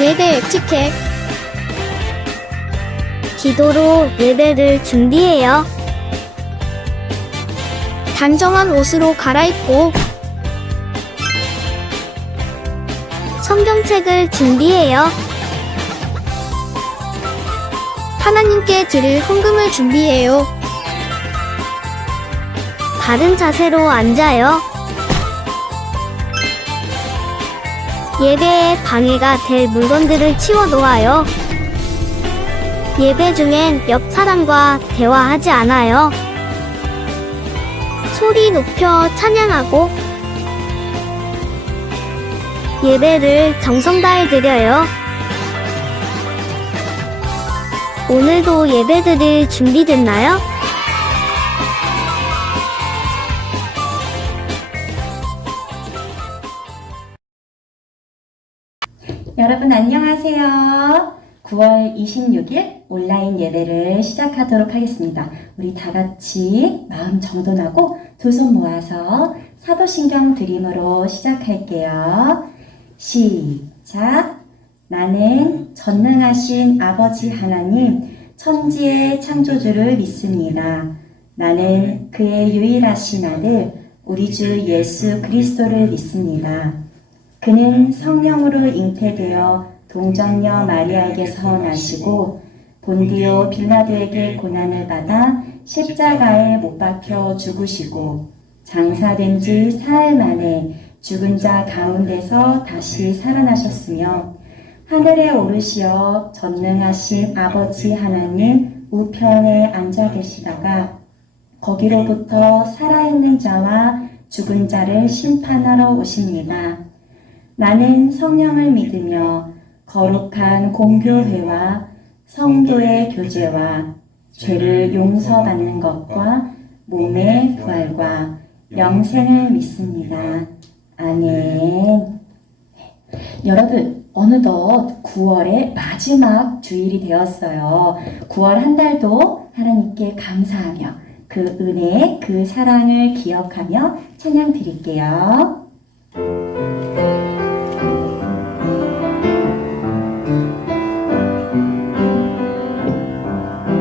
예배 에티켓. 기도로 예배를 준비해요. 단정한 옷으로 갈아입고 성경책을 준비해요. 하나님께 드릴 헌금을 준비해요. 바른 자세로 앉아요. 예배에 방해가 될 물건들을 치워놓아요. 예배 중엔 옆 사람과 대화하지 않아요. 소리 높여 찬양하고 예배를 정성 다해 드려요. 오늘도 예배 드릴 준비됐나요? 여러분 안녕하세요. 9월 26일 온라인 예배를 시작하도록 하겠습니다. 우리 다 같이 마음 정돈하고 두 손 모아서 사도신경 드림으로 시작할게요. 시작! 나는 전능하신 아버지 하나님, 천지의 창조주를 믿습니다. 나는 그의 유일하신 아들, 우리 주 예수 그리스도를 믿습니다. 그는 성령으로 잉태되어 동정녀 마리아에게서 나시고 본디오 빌라도에게 고난을 받아 십자가에 못 박혀 죽으시고 장사된 지 사흘 만에 죽은 자 가운데서 다시 살아나셨으며 하늘에 오르시어 전능하신 아버지 하나님 우편에 앉아 계시다가 거기로부터 살아있는 자와 죽은 자를 심판하러 오십니다. 나는 성령을 믿으며 거룩한 공교회와 성도의 교제와 죄를 용서받는 것과 몸의 부활과 영생을 믿습니다. 아멘. 여러분, 어느덧 9월의 마지막 주일이 되었어요. 9월 한 달도 하나님께 감사하며 그 은혜, 그 사랑을 기억하며 찬양 드릴게요.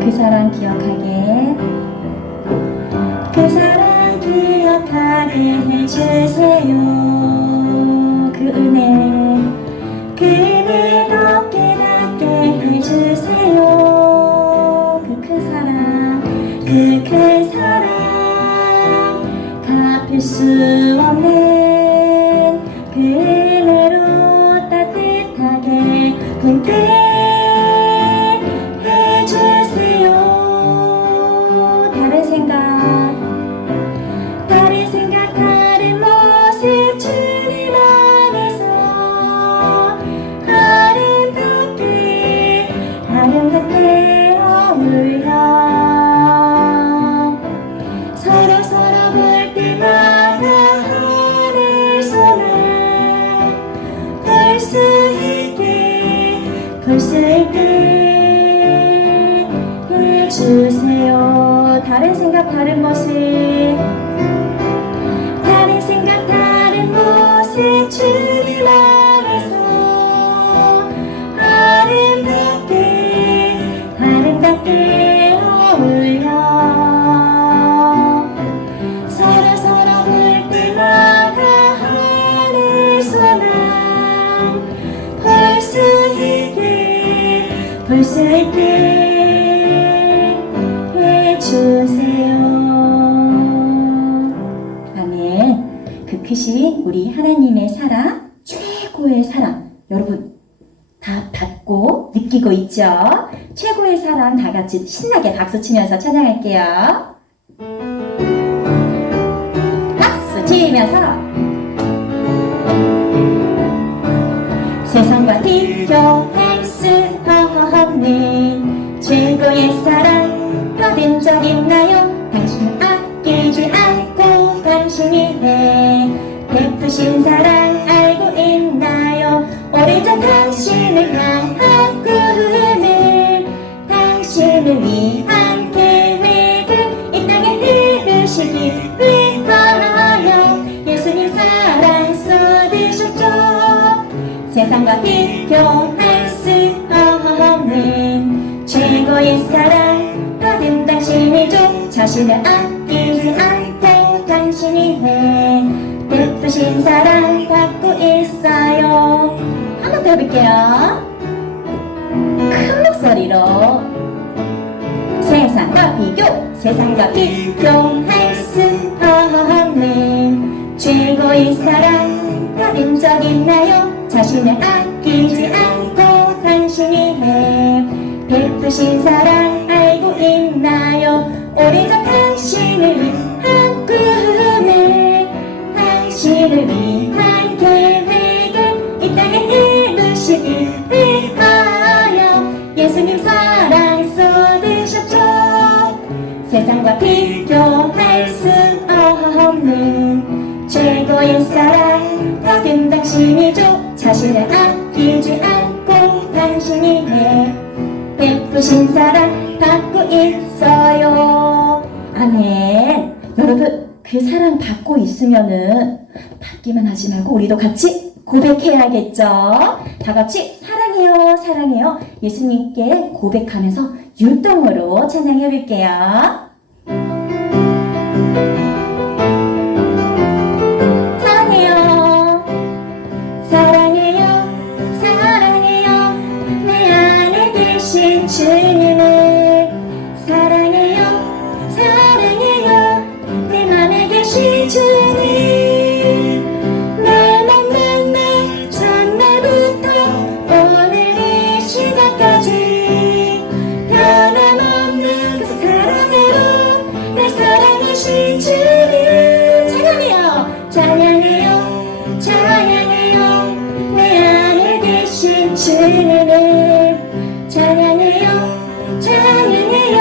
그 사랑 기억하게, 그 사랑 기억하게 해주세요. 그 은혜, 그 은혜 더 깨닫게 해주세요. 그 큰 사랑, 그 큰 사랑 갚을 수 없는 그 은혜로 따뜻하게 품게 다른 모습 주님 안에서 아름답게 어울려 서로 볼 때마다 하늘손을 볼 수 있게 해주세요. 다른 생각 다른 모습 주님 안에서 아름답게 어울려 서로 볼 때마다 하늘소망 볼 수 있게 해주세요. 아멘. 그 크신 우리 하나님의 사랑, 최고의 사랑, 여러분 다 받고 느끼고 있죠? 최고의 사랑 다 같이 신나게 박수 치면서 찬양할게요. 박수 치면서 세상과 비교할 수 없는 최고의 사랑 받은 적 있나요? 당신은 아끼지 않고 당신이 베푸신 사랑 알고 있나요? 오래전 당신을 향한 꿈을 당신을 위한 계획을 이 땅에 이루시기 위하여 예수님 사랑 쏟으셨죠. 세상과 비교할 하는 최고의 사랑 받은 당신이죠. 자신을 아끼지 않고 당신이 해 베푸신 사랑 받고 있어요. 한 번 더 해볼게요. 큰 목소리로 세상과 비교할 수 없는 최고의 사랑 받은 적 있나요? 자신을 아끼지 않고 당신이 해 베푸신 사랑 알고 있나요? 오래전 당신을 위한 꿈을 당신을 위한 계획을 이 땅에 이루시기 위하여 예수님 사랑 쏟으셨죠. 세상과 비교할 수 없는 최고의 사랑 받은 당신이죠. 자신을 아끼지 않고 당신이 해 베푸신 사랑 받고 있어요. 아멘. 여러분, 그 사랑 받고 있으면은 받기만 하지 말고 우리도 같이 고백해야겠죠. 다 같이 사랑해요, 사랑해요. 예수님께 고백하면서 율동으로 찬양해 볼게요. 사랑해요, 사랑해요, 사랑해요. 내 안에 계신 주님을 사랑해요, 사랑해요. 내 맘에 계신 주님 날 만난 날 첫날부터 오늘 이 시간까지 변함없는 그 사랑으로 날 사랑하신 주님 찬양해요, 찬양해요, 찬양해요. 내 안에 계신 주님을 찬양해요, 찬양해요.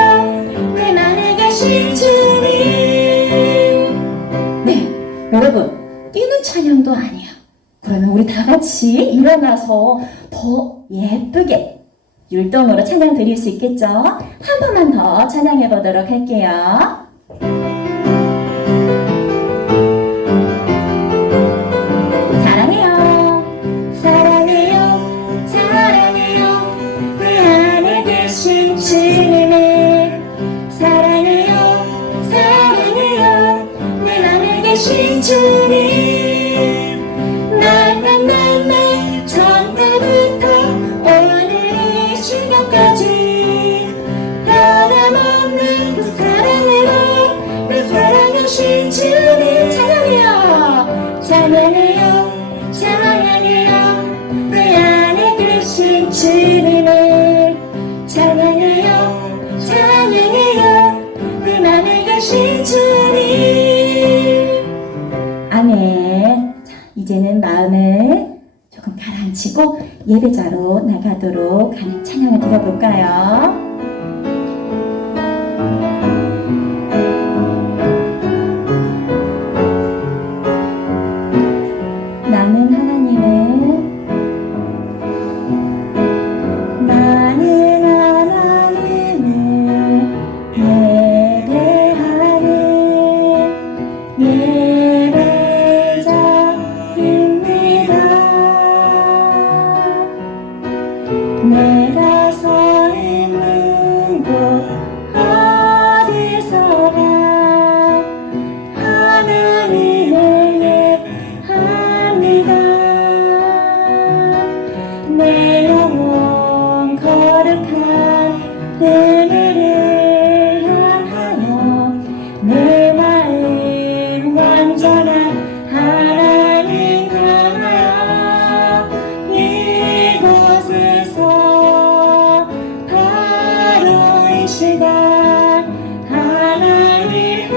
내 맘에 계신 주님. 네, 여러분, 뛰는 찬양도 아니야. 그러면 우리 다 같이 일어나서 더 예쁘게 율동으로 찬양 드릴 수 있겠죠? 한 번만 더 찬양해 보도록 할게요. 사랑해요, 사랑해요, 사랑해요. 내 안에 계신 주님을 사랑해요, 사랑해요. 내 맘에 계신 주님 날 만난 날 첫날부터 오늘 이 시간까지 변함없는 그 사랑으로 날 사랑하신 주님 찬양해요, 찬양해요, 찬양해요. 내 안에 계신 주님을 찬양해요, 찬양해요. 내 맘에 계신 주님. 아멘. 자, 이제는 마음을 조금 가라앉히고 예배자로 나가도록 하는 찬양을 드려볼까요? 나는 하나님을 예배자입니다. 내가 서 있는 곳 어디서나 하나님을 예배합니다. 내 영혼 거룩한 은혜를 향하여 내 마음 완전한 하나님 향하여 이곳에서 바로 이 시간 하나님을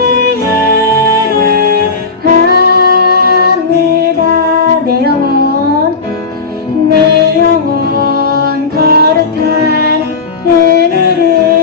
예배합니다. 내 영혼 거룩한 은혜를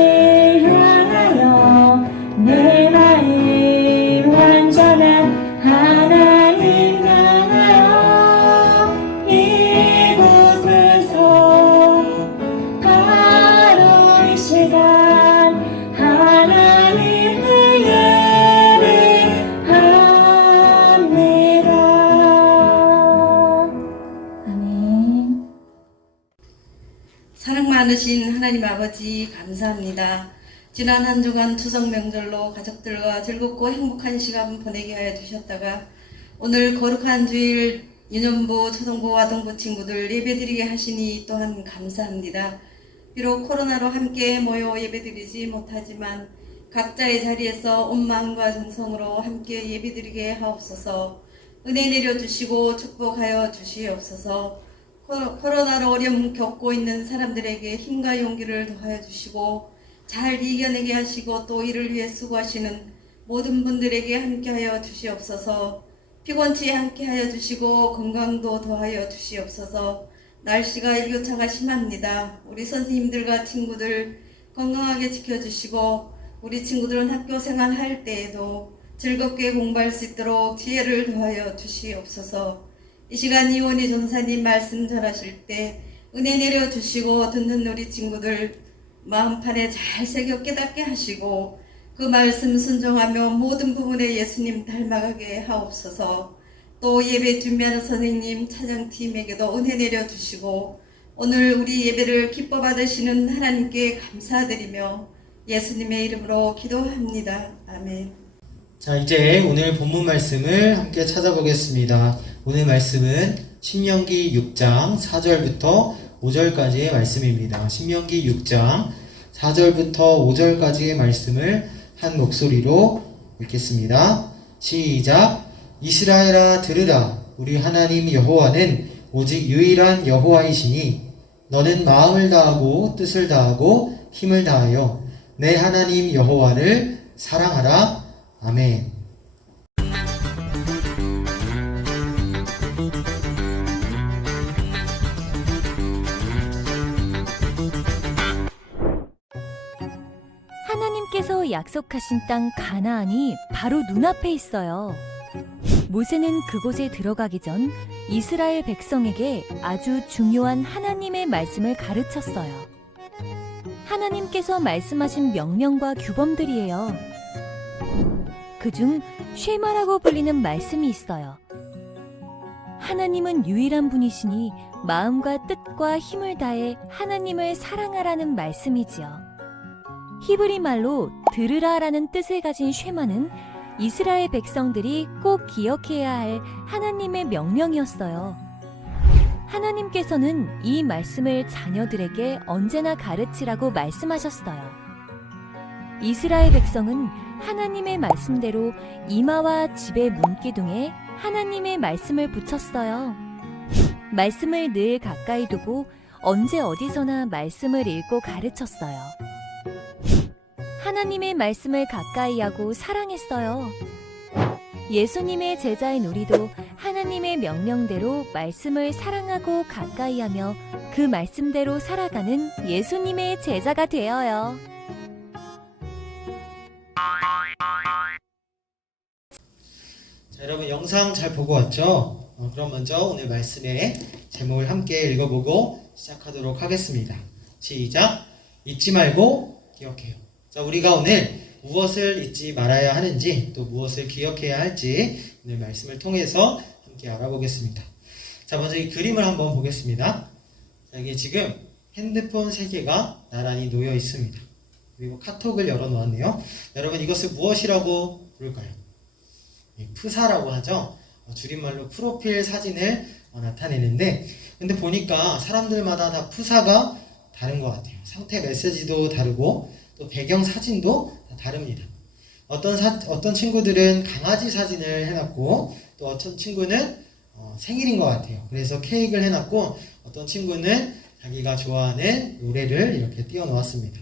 사랑 많으신 하나님 아버지 감사합니다. 지난 한 주간 추석 명절로 가족들과 즐겁고 행복한 시간 보내게 하여 주셨다가 오늘 거룩한 주일 유년부, 초등부, 아동부 친구들 예배드리게 하시니 또한 감사합니다. 비록 코로나로 함께 모여 예배드리지 못하지만 각자의 자리에서 온 마음과 정성으로 함께 예배드리게 하옵소서. 은혜 내려주시고 축복하여 주시옵소서. 코로나로 어려움 겪고 있는 사람들에게 힘과 용기를 더하여 주시고 잘 이겨내게 하시고 또 이를 위해 수고하시는 모든 분들에게 함께하여 주시옵소서. 피곤치 함께하여 주시고 건강도 더하여 주시옵소서. 날씨가 일교차가 심합니다. 우리 선생님들과 친구들 건강하게 지켜주시고 우리 친구들은 학교 생활할 때에도 즐겁게 공부할 수 있도록 지혜를 더하여 주시옵소서. 이 시간 이원희 전사님 말씀 전하실 때 은혜 내려주시고 듣는 우리 친구들 마음판에 잘 새겨 깨닫게 하시고 그 말씀 순종하며 모든 부분에 예수님 닮아가게 하옵소서. 또 예배 준비하는 선생님 찬양팀에게도 은혜 내려주시고 오늘 우리 예배를 기뻐 받으시는 하나님께 감사드리며 예수님의 이름으로 기도합니다. 아멘. 자, 이제 오늘 본문 말씀을 함께 찾아보겠습니다. 오늘 말씀은 신명기 6장 4절부터 5절까지의 말씀입니다. 신명기 6장 4절부터 5절까지의 말씀을 한 목소리로 읽겠습니다. 시작. 이스라엘아 들으라. 우리 하나님 여호와는 오직 유일한 여호와이시니 너는 마음을 다하고 뜻을 다하고 힘을 다하여 내 하나님 여호와를 사랑하라. 아멘. 하나님께서 약속하신 땅 가나안이 바로 눈앞에 있어요. 모세는 그곳에 들어가기 전 이스라엘 백성에게 아주 중요한 하나님의 말씀을 가르쳤어요. 하나님께서 말씀하신 명령과 규범들이에요. 그중 쉐마라고 불리는 말씀이 있어요. 하나님은 유일한 분이시니 마음과 뜻과 힘을 다해 하나님을 사랑하라는 말씀이지요. 히브리 말로 들으라라는 뜻을 가진 쉐마는 이스라엘 백성들이 꼭 기억해야 할 하나님의 명령이었어요. 하나님께서는 이 말씀을 자녀들에게 언제나 가르치라고 말씀하셨어요. 이스라엘 백성은 하나님의 말씀대로 이마와 집의 문기둥에 하나님의 말씀을 붙였어요. 말씀을 늘 가까이 두고 언제 어디서나 말씀을 읽고 가르쳤어요. 하나님의 말씀을 가까이 하고 사랑했어요. 예수님의 제자인 우리도 하나님의 명령대로 말씀을 사랑하고 가까이 하며 그 말씀대로 살아가는 예수님의 제자가 되어요. 자, 여러분 영상 잘 보고 왔죠? 그럼 먼저 오늘 말씀의 제목을 함께 읽어보고 시작하도록 하겠습니다. 시작! 잊지 말고 기억해요. 자, 우리가 오늘 무엇을 잊지 말아야 하는지 또 무엇을 기억해야 할지 오늘 말씀을 통해서 함께 알아보겠습니다. 자, 먼저 이 그림을 한번 보겠습니다. 자, 이게 지금 핸드폰 3개가 나란히 놓여 있습니다. 그리고 카톡을 열어놓았네요. 여러분 이것을 무엇이라고 부를까요? 프사라고 하죠. 줄임말로 프로필 사진을 나타내는데 근데 보니까 사람들마다 다 프사가 다른 것 같아요. 상태 메시지도 다르고 또 배경 사진도 다 다릅니다. 어떤 친구들은 강아지 사진을 해놨고 또 어떤 친구는 생일인 것 같아요. 그래서 케이크를 해놨고 어떤 친구는 자기가 좋아하는 노래를 이렇게 띄워놓았습니다.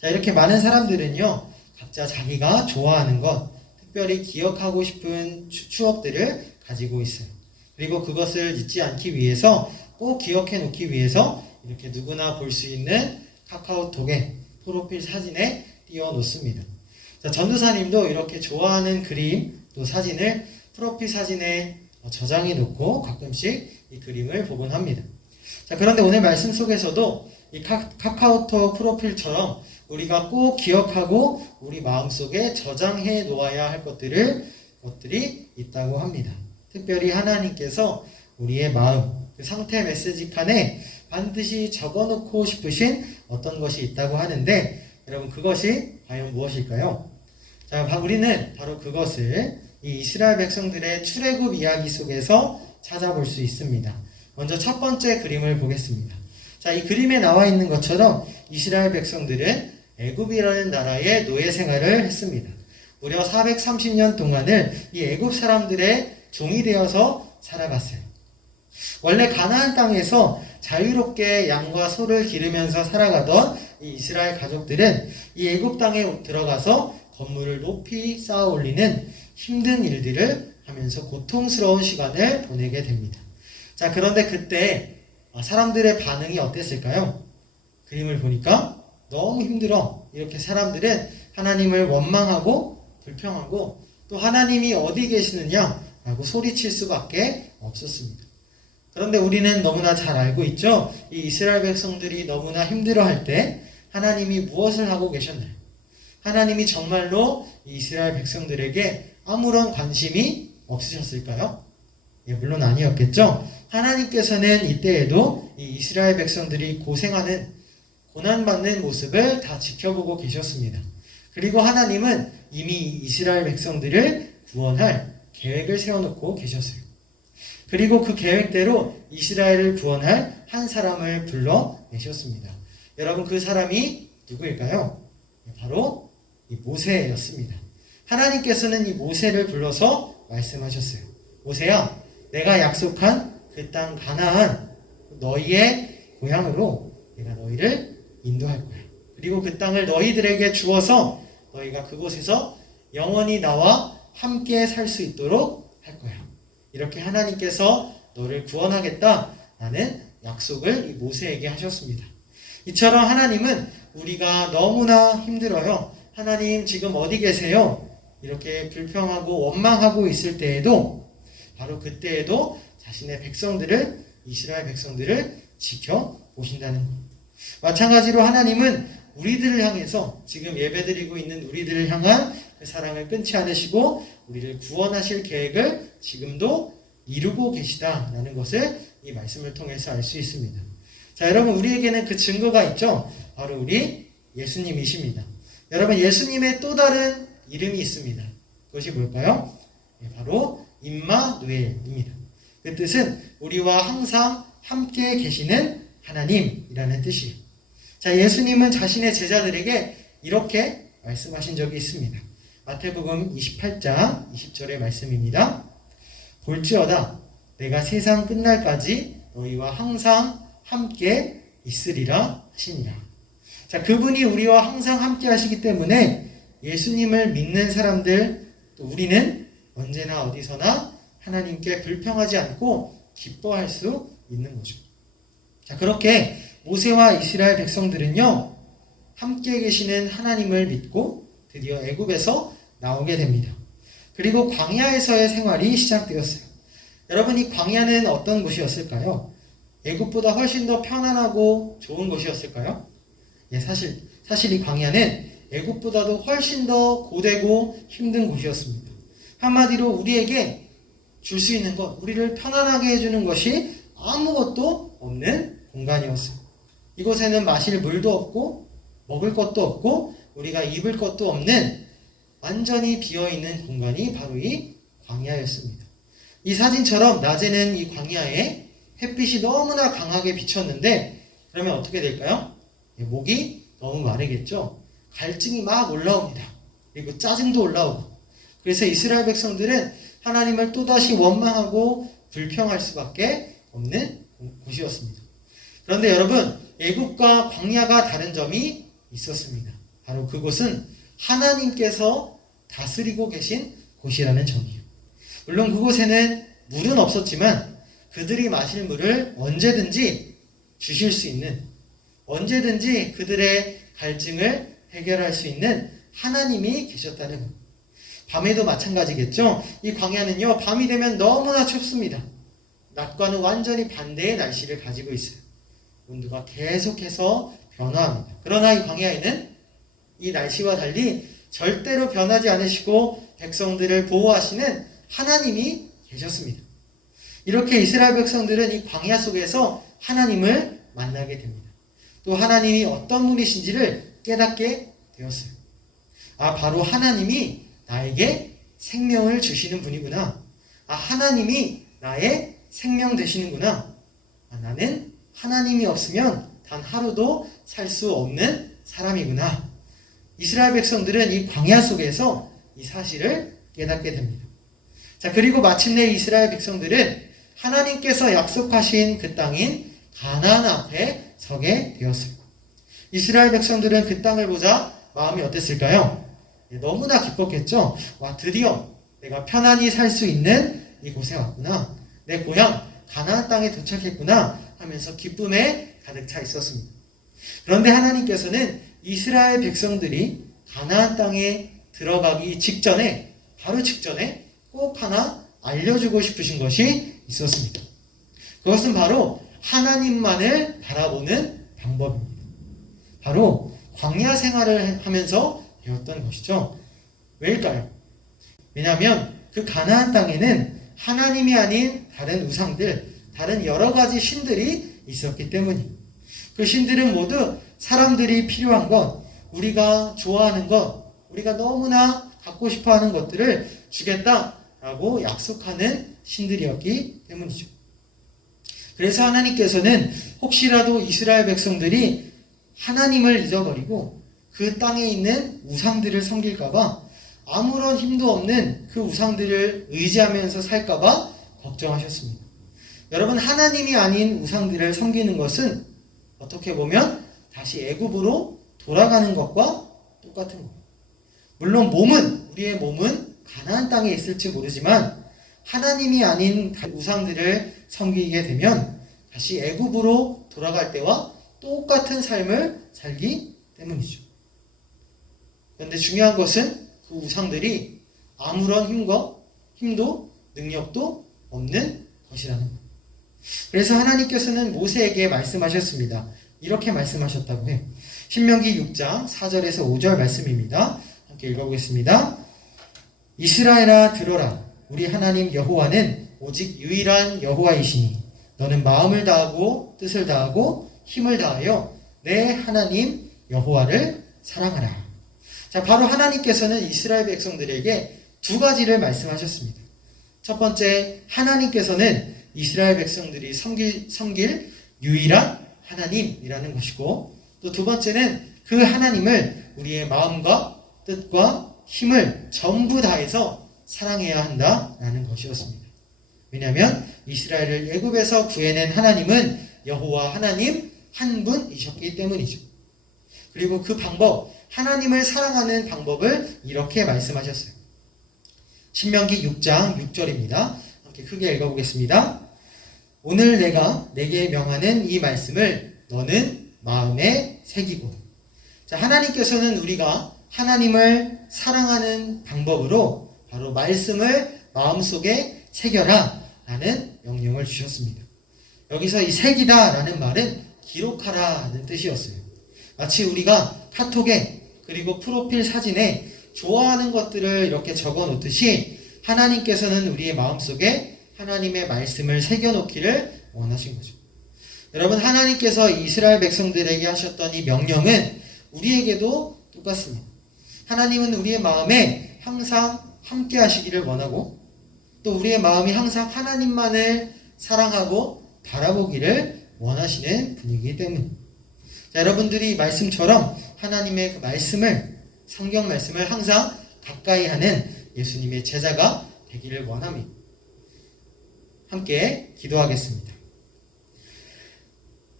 자, 이렇게 많은 사람들은요 각자 자기가 좋아하는 것 특별히 기억하고 싶은 추억들을 가지고 있어요. 그리고 그것을 잊지 않기 위해서 꼭 기억해 놓기 위해서 이렇게 누구나 볼 수 있는 카카오톡에 프로필 사진에 띄워 놓습니다. 자, 전도사님도 이렇게 좋아하는 그림 또 사진을 프로필 사진에 저장해 놓고 가끔씩 이 그림을 보곤 합니다. 자, 그런데 오늘 말씀 속에서도 이 카카오톡 프로필처럼 우리가 꼭 기억하고 우리 마음속에 저장해 놓아야 할 것들이 있다고 합니다. 특별히 하나님께서 우리의 마음, 그 상태 메시지 칸에 반드시 적어놓고 싶으신 어떤 것이 있다고 하는데 여러분 그것이 과연 무엇일까요? 자, 우리는 바로 그것을 이 이스라엘 백성들의 출애굽 이야기 속에서 찾아볼 수 있습니다. 먼저 첫 번째 그림을 보겠습니다. 자, 이 그림에 나와 있는 것처럼 이스라엘 백성들은 애굽이라는 나라의 노예 생활을 했습니다. 무려 430년 동안을 이 애굽 사람들의 종이 되어서 살아갔어요. 원래 가나안 땅에서 자유롭게 양과 소를 기르면서 살아가던 이 이스라엘 가족들은 이 애굽 땅에 들어가서 건물을 높이 쌓아 올리는 힘든 일들을 하면서 고통스러운 시간을 보내게 됩니다. 자, 그런데 그때 사람들의 반응이 어땠을까요? 그림을 보니까 너무 힘들어. 이렇게 사람들은 하나님을 원망하고 불평하고 또 하나님이 어디 계시느냐 라고 소리칠 수밖에 없었습니다. 그런데 우리는 너무나 잘 알고 있죠. 이 이스라엘 백성들이 너무나 힘들어할 때 하나님이 무엇을 하고 계셨나요? 하나님이 정말로 이 이스라엘 백성들에게 아무런 관심이 없으셨을까요? 예, 물론 아니었겠죠. 하나님께서는 이때에도 이 이스라엘 백성들이 고생하는 고난받는 모습을 다 지켜보고 계셨습니다. 그리고 하나님은 이미 이스라엘 백성들을 구원할 계획을 세워놓고 계셨어요. 그리고 그 계획대로 이스라엘을 구원할 한 사람을 불러내셨습니다. 여러분 그 사람이 누구일까요? 바로 이 모세였습니다. 하나님께서는 이 모세를 불러서 말씀하셨어요. 모세야, 내가 약속한 그 땅 가나안 너희의 고향으로 내가 너희를 인도할 거야. 그리고 그 땅을 너희들에게 주어서 너희가 그곳에서 영원히 나와 함께 살 수 있도록 할 거야. 이렇게 하나님께서 너를 구원하겠다라는 약속을 이 모세에게 하셨습니다. 이처럼 하나님은 우리가 너무나 힘들어요. 하나님 지금 어디 계세요? 이렇게 불평하고 원망하고 있을 때에도 바로 그때에도 자신의 백성들을 이스라엘 백성들을 지켜보신다는 것. 마찬가지로 하나님은 우리들을 향해서 지금 예배드리고 있는 우리들을 향한 그 사랑을 끊지 않으시고 우리를 구원하실 계획을 지금도 이루고 계시다라는 것을 이 말씀을 통해서 알 수 있습니다. 자, 여러분 우리에게는 그 증거가 있죠. 바로 우리 예수님이십니다. 여러분 예수님의 또 다른 이름이 있습니다. 그것이 뭘까요? 바로 임마누엘입니다. 그 뜻은 우리와 항상 함께 계시는 하나님이라는 뜻이에요. 자, 예수님은 자신의 제자들에게 이렇게 말씀하신 적이 있습니다. 마태복음 28장 20절의 말씀입니다. 볼지어다 내가 세상 끝날까지 너희와 항상 함께 있으리라 하시니라. 자, 그분이 우리와 항상 함께 하시기 때문에 예수님을 믿는 사람들 또 우리는 언제나 어디서나 하나님께 불평하지 않고 기뻐할 수 있는 거죠. 자, 그렇게 모세와 이스라엘 백성들은요 함께 계시는 하나님을 믿고 드디어 애굽에서 나오게 됩니다. 그리고 광야에서의 생활이 시작되었어요. 여러분 이 광야는 어떤 곳이었을까요? 애굽보다 훨씬 더 편안하고 좋은 곳이었을까요? 예, 사실 이 광야는 애굽보다도 훨씬 더 고되고 힘든 곳이었습니다. 한마디로 우리에게 줄 수 있는 것, 우리를 편안하게 해주는 것이 아무것도 없는 공간이었어요. 이곳에는 마실 물도 없고 먹을 것도 없고 우리가 입을 것도 없는 완전히 비어있는 공간이 바로 이 광야였습니다. 이 사진처럼 낮에는 이 광야에 햇빛이 너무나 강하게 비쳤는데 그러면 어떻게 될까요? 목이 너무 마르겠죠. 갈증이 막 올라옵니다. 그리고 짜증도 올라오고 그래서 이스라엘 백성들은 하나님을 또다시 원망하고 불평할 수밖에 없는 곳이었습니다. 그런데 여러분 애굽과 광야가 다른 점이 있었습니다. 바로 그곳은 하나님께서 다스리고 계신 곳이라는 점이에요. 물론 그곳에는 물은 없었지만 그들이 마실 물을 언제든지 주실 수 있는 언제든지 그들의 갈증을 해결할 수 있는 하나님이 계셨다는 것. 밤에도 마찬가지겠죠. 이 광야는요 밤이 되면 너무나 춥습니다. 낮과는 완전히 반대의 날씨를 가지고 있어요. 온도가 계속해서 변화합니다. 그러나 이 광야에는 이 날씨와 달리 절대로 변하지 않으시고 백성들을 보호하시는 하나님이 계셨습니다. 이렇게 이스라엘 백성들은 이 광야 속에서 하나님을 만나게 됩니다. 또 하나님이 어떤 분이신지를 깨닫게 되었어요. 아, 바로 하나님이 나에게 생명을 주시는 분이구나. 아, 하나님이 나의 생명 되시는구나. 아, 나는 하나님이 없으면 단 하루도 살 수 없는 사람이구나. 이스라엘 백성들은 이 광야 속에서 이 사실을 깨닫게 됩니다. 자, 그리고 마침내 이스라엘 백성들은 하나님께서 약속하신 그 땅인 가나안 앞에 서게 되었습니다. 이스라엘 백성들은 그 땅을 보자 마음이 어땠을까요? 너무나 기뻤겠죠. 와, 드디어 내가 편안히 살 수 있는 이곳에 왔구나. 내 고향 가나안 땅에 도착했구나 하면서 기쁨에 가득 차 있었습니다. 그런데 하나님께서는 이스라엘 백성들이 가나안 땅에 들어가기 직전에, 바로 직전에 꼭 하나 알려주고 싶으신 것이 있었습니다. 그것은 바로 하나님만을 바라보는 방법입니다. 바로 광야 생활을 하면서 배웠던 것이죠. 왜일까요? 왜냐하면 그 가나안 땅에는 하나님이 아닌 다른 우상들, 다른 여러 가지 신들이 있었기 때문입니다. 그 신들은 모두 사람들이 필요한 것, 우리가 좋아하는 것, 우리가 너무나 갖고 싶어하는 것들을 주겠다라고 약속하는 신들이었기 때문이죠. 그래서 하나님께서는 혹시라도 이스라엘 백성들이 하나님을 잊어버리고 그 땅에 있는 우상들을 섬길까봐 아무런 힘도 없는 그 우상들을 의지하면서 살까봐 걱정하셨습니다. 여러분, 하나님이 아닌 우상들을 섬기는 것은 어떻게 보면 다시 애굽으로 돌아가는 것과 똑같은 겁니다. 물론 우리의 몸은 가나안 땅에 있을지 모르지만 하나님이 아닌 우상들을 섬기게 되면 다시 애굽으로 돌아갈 때와 똑같은 삶을 살기 때문이죠. 그런데 중요한 것은 그 우상들이 아무런 힘도 능력도 없는 것이라는 것. 그래서 하나님께서는 모세에게 말씀하셨습니다. 이렇게 말씀하셨다고 해요. 신명기 6장 4절에서 5절 말씀입니다. 함께 읽어보겠습니다. 이스라엘아 들어라. 우리 하나님 여호와는 오직 유일한 여호와이시니 너는 마음을 다하고 뜻을 다하고 힘을 다하여 내 하나님 여호와를 사랑하라. 자, 바로 하나님께서는 이스라엘 백성들에게 두 가지를 말씀하셨습니다. 첫 번째, 하나님께서는 이스라엘 백성들이 섬길 유일한 하나님이라는 것이고, 또 두 번째는 그 하나님을 우리의 마음과 뜻과 힘을 전부 다해서 사랑해야 한다라는 것이었습니다. 왜냐하면 이스라엘을 애굽에서 구해낸 하나님은 여호와 하나님 한 분이셨기 때문이죠. 그리고 그 방법, 하나님을 사랑하는 방법을 이렇게 말씀하셨어요. 신명기 6장 6절입니다. 함께 크게 읽어보겠습니다. 오늘 내가 내게 명하는 이 말씀을 너는 마음에 새기고. 자, 하나님께서는 우리가 하나님을 사랑하는 방법으로 바로 말씀을 마음속에 새겨라 라는 명령을 주셨습니다. 여기서 이 새기다 라는 말은 기록하라 는 뜻이었어요. 마치 우리가 카톡에 그리고 프로필 사진에 좋아하는 것들을 이렇게 적어 놓듯이 하나님께서는 우리의 마음속에 하나님의 말씀을 새겨놓기를 원하신 거죠. 여러분, 하나님께서 이스라엘 백성들에게 하셨던 이 명령은 우리에게도 똑같습니다. 하나님은 우리의 마음에 항상 함께 하시기를 원하고, 또 우리의 마음이 항상 하나님만을 사랑하고 바라보기를 원하시는 분이기 때문입니다. 자, 여러분들이 이 말씀처럼 하나님의 그 말씀을, 성경 말씀을 항상 가까이 하는 예수님의 제자가 되기를 원합니다. 함께 기도하겠습니다.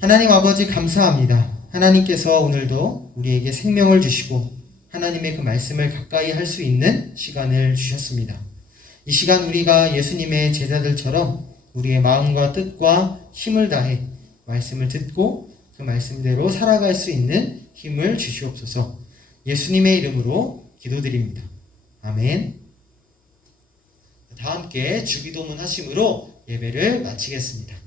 하나님 아버지, 감사합니다. 하나님께서 오늘도 우리에게 생명을 주시고 하나님의 그 말씀을 가까이 할 수 있는 시간을 주셨습니다. 이 시간 우리가 예수님의 제자들처럼 우리의 마음과 뜻과 힘을 다해 말씀을 듣고 그 말씀대로 살아갈 수 있는 힘을 주시옵소서. 예수님의 이름으로 기도드립니다. 아멘. 다 함께 주기도문 하심으로 예배를 마치겠습니다.